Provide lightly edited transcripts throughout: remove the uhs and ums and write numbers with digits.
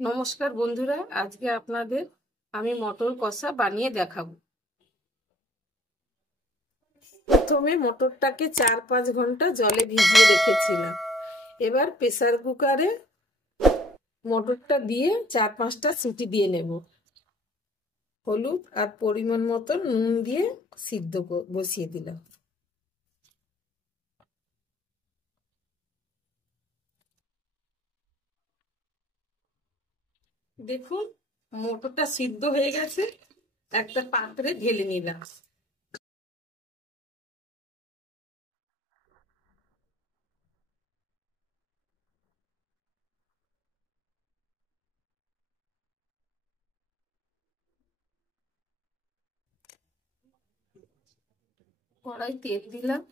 নমস্কার বন্ধুরা, আজকে আপনাদের আমি মটর কষা বানিয়ে দেখাবো। প্রথমে মটরটাকে 4-5 ঘন্টা জলে ভিজিয়ে রেখেছিলাম। এবার প্রেসার কুকারে মটরটা দিয়ে 4-5টা সিটি দিয়ে নেব। হলুদ আর পরিমাণ মতো নুন দিয়ে সিদ্ধ বসিয়ে দিলাম। দেখুন মটরটা সিদ্ধ হয়ে গেছে, একটা পাত্রে ঢেলে নিলাম। কড়াই তেল দিলাম।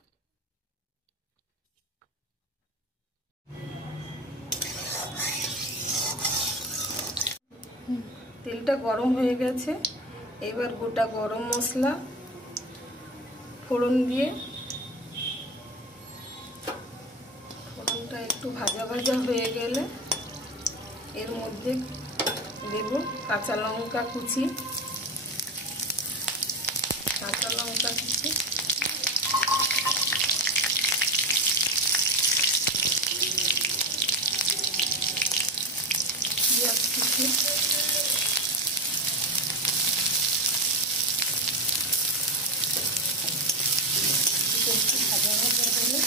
তেলটা গরম হয়ে গেছে, এবার গোটা গরম মশলা ফোড়ন দিয়ে ফোড়নটা একটু ভাজা ভাজা হয়ে গেলে এর মধ্যে দেব কাঁচা লঙ্কা কুচি, পেঁয়াজ কুচি, একটু ভাজা ভাজা হলে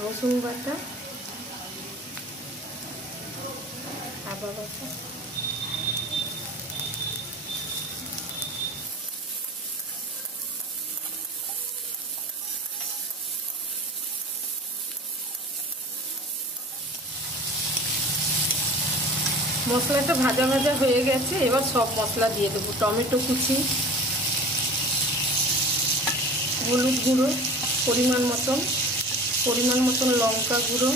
রসুন বাটা, আদা বাটা, মশলাটা ভাজা ভাজা হয়ে গেছে। এবার সব মশলা দিয়ে দেবো। টমেটো কুচি, হলুদ গুঁড়ো পরিমাণ মতন লঙ্কা গুঁড়ো,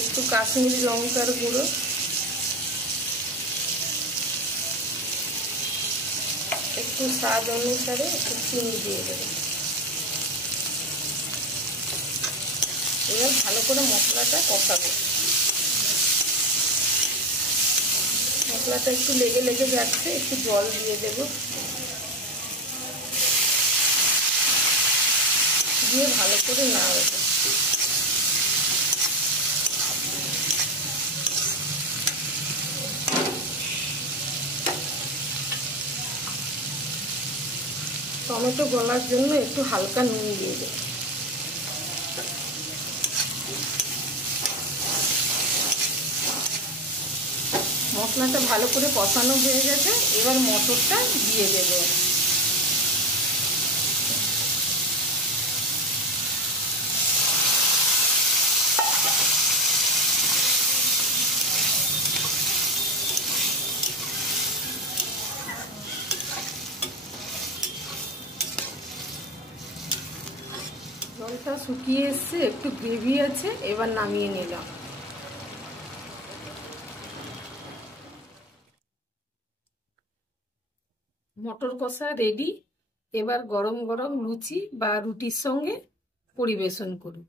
একটু কাশ্মীরি লঙ্কার গুঁড়ো, একটু স্বাদ অনুসারে একটু চিনি দিয়ে দেবো। এবার ভালো করে মশলাটা কষাবো। মশলাটা একটু লেগে লেগে যাচ্ছে, একটু জল দিয়ে দেব, দিয়ে ভালো করে নাড়াবো। টমেটো গলার জন্য একটু হালকা নুন দিয়ে দেব। মশলাটা ভালো করে কষানো হয়ে গেছে, এবার মটরটা দিয়ে দেব। জলটা শুকিয়ে এসছে, একটু গ্রেভি আছে, এবার নামিয়ে নিলাম। মটর কষা রেডি। এবার গরম গরম লুচি বা রুটির সঙ্গে পরিবেশন করুন।